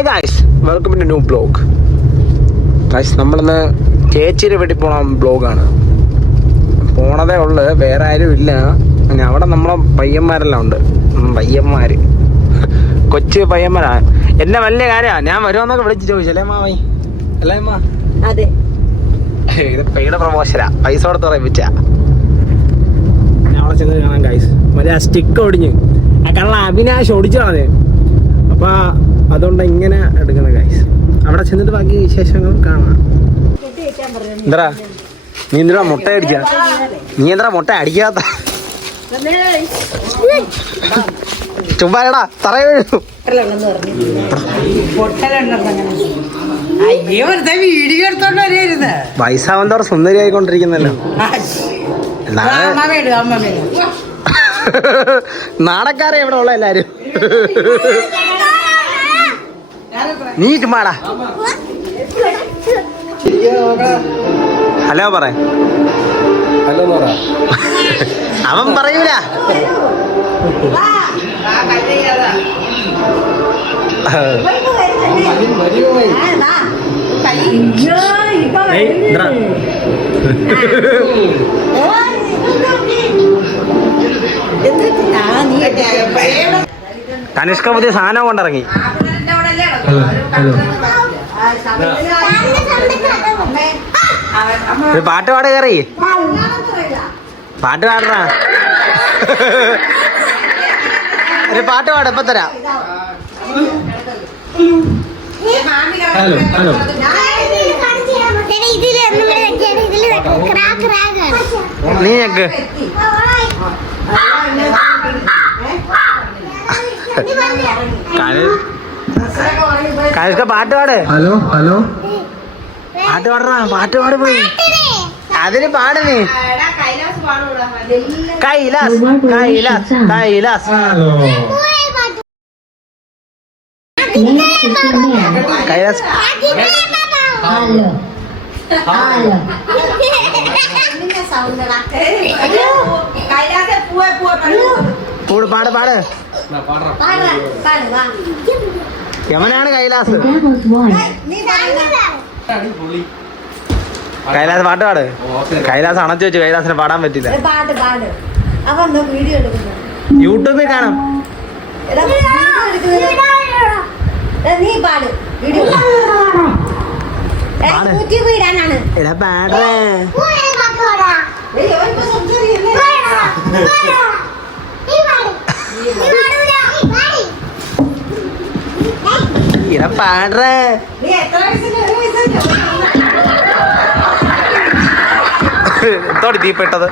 Hi guys, welcome to new blog. Guys, നമ്മളിന്ന് ചേച്ചിയുടെ വീട്ടിൽ പോണ ബ്ലോഗാണ്. പോണതേ ഉള്ളു, വേറെ ആരും ഇല്ല. അവിടെ നമ്മളെ പയ്യന്മാരെല്ലാം ഉണ്ട്. പയ്യന്മാര് കൊച്ചു പയ്യന്മാരാ. എന്നെ വലിയ കാര്യമാണ്. ഞാൻ വരുമെന്നൊക്കെ വിളിച്ച് ചോദിച്ചല്ലേ മാമി? അല്ലേ അമ്മ? അതെ, ഇത് പെയ്യുടെ പ്രമോഷനാ, പൈസ കൊടുത്ത് പറയിപ്പിച്ച. ഞാൻ അവിടെ ചെന്ന് കാണാം ഗായ്സ്. മറ്റേ ആ സ്റ്റിക്ക് ഒടിഞ്ഞ് ആ കള്ള അവിനാശ് ഒടിച്ചു കളഞ്ഞ്. അപ്പൊ അതുകൊണ്ട് ഇങ്ങനെ എടുക്കുന്ന ഗായ്സ്. അവിടെ ചെന്നിട്ട് ബാക്കി വിശേഷങ്ങൾ കാണാം. എന്താ നീ എന്തിനാ മുട്ട അടിക്ക? നീ എന്താ മുട്ട അടിക്കാത്ത? ചുമ്മാടാ തറയ വീഴും. വയസ്സാവന്തോടെ സുന്ദരി ആയിക്കൊണ്ടിരിക്കുന്നല്ലോ. നാടക്കാരെ എവിടെ ഉള്ള എല്ലാരും? നീ ചുമ്മാടാ. ഹലോ പറ. ഹലോ പറ. അവൻ പറയൂല. കനിഷ്ക പുതിയ സാധനം കൊണ്ടിറങ്ങി. ഒരു പാട്ട് പാട് കയറി. പാട്ട് പാടണ. ഒരു പാട്ട് പാട്, എപ്പ തരാം. Hello hello. നീ ഞക്ക് കനിഷ്ക പാട്ട് പാട്. Hello hello. പാട്ട് പാടണ. പാട്ട് പാട് പോയി. അതിന് പാട് നീ. കൈലാസ് കൈലാസ് കൈലാസ് ഹലോ. കൈലാസ്. കൂട് പാട് പാട്. യമനാണ് കൈലാസ്. കൈലാസ് പാട്ട് പാട്. കൈലാസ് അണച്ചു വെച്ചു. കൈലാസിന് പാടാൻ പറ്റില്ല. യൂട്യൂബിൽ കാണാം. എടാ പാടേ. ഇട പാടേ. എന്തോടി തീപ്പെട്ടത്?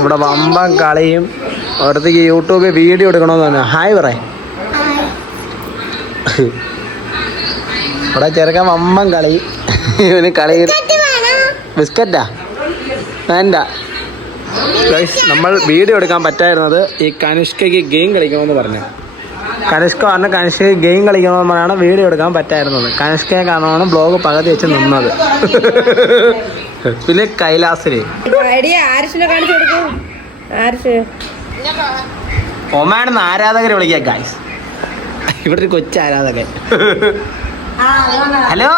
ഇവിടെ വമ്പം കളിയും. അവിടത്തേക്ക് യൂട്യൂബിൽ വീഡിയോ എടുക്കണമെന്ന് പറഞ്ഞു. ഹായ് പറ. ഇവിടെ ചെറുക്കാൻ വമ്പം കളി. ഇവന് കളി. ബിസ്ക്കറ്റാ വേണ്ട. നമ്മൾ വീഡിയോ എടുക്കാൻ പറ്റായിരുന്നത് ഈ കനിഷ്കയ്ക്ക് ഗെയിം കളിക്കണമെന്ന് പറഞ്ഞു. കനിഷ്ക പറഞ്ഞ കനിഷ്കയ്ക്ക് ഗെയിം കളിക്കണമെന്ന് പറഞ്ഞാണ് വീഡിയോ എടുക്കാൻ പറ്റായിരുന്നത്. കനിഷ്കയെ കാരണമാണ് ബ്ലോഗ് പകുതി വെച്ച് നിന്നത്. പിന്നെ കൈലാസിന് ഒമാണെന്ന് ആരാധകരെ വിളിക്കാം ഗായ്സ്. ഇവിടെ ഒരു കൊച്ചു ആരാധകൻ. ഹലോ.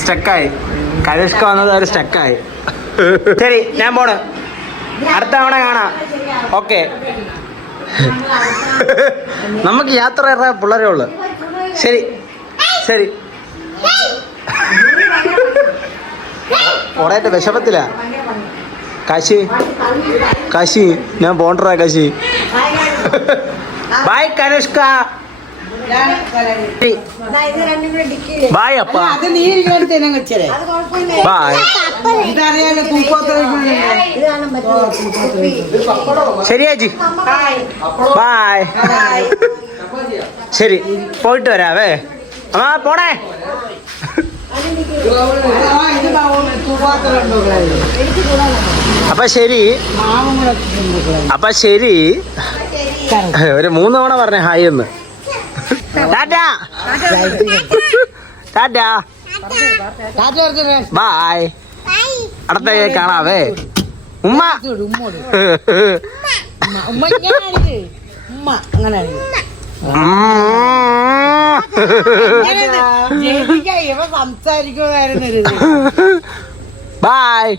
സ്റ്റക്കായി. കനിഷ്ക വന്നത് ഒരു സ്റ്റക്കായി. ശരി, ഞാൻ പോണ്. അടുത്ത തവണ കാണാം. ഓക്കെ. നമുക്ക് യാത്ര ഇറങ്ങാൻ പിള്ളേരേ ഉള്ളു. ശരി ശരി. ഓടായിട്ട് വിഷമത്തില്ല. കാശി കാശി ഞാൻ പോണ്ടറാ കാശി. ബൈ കനിഷ്ക. ബായ് അപ്പ. ബായ്. ശരി ചേച്ചി. ബായ്. ശരി, പോയിട്ട് വരാവേ. ആ പോണേ. അപ്പൊ ശരി. ഒരു 3 തവണ പറഞ്ഞേ ഹായ് എന്ന്. ടാറ്റാ ടാറ്റാ ബായ് അടുത്ത കാണാവേ ഉമ്മ സംസാരിക്കുമായിരുന്നു ബായ്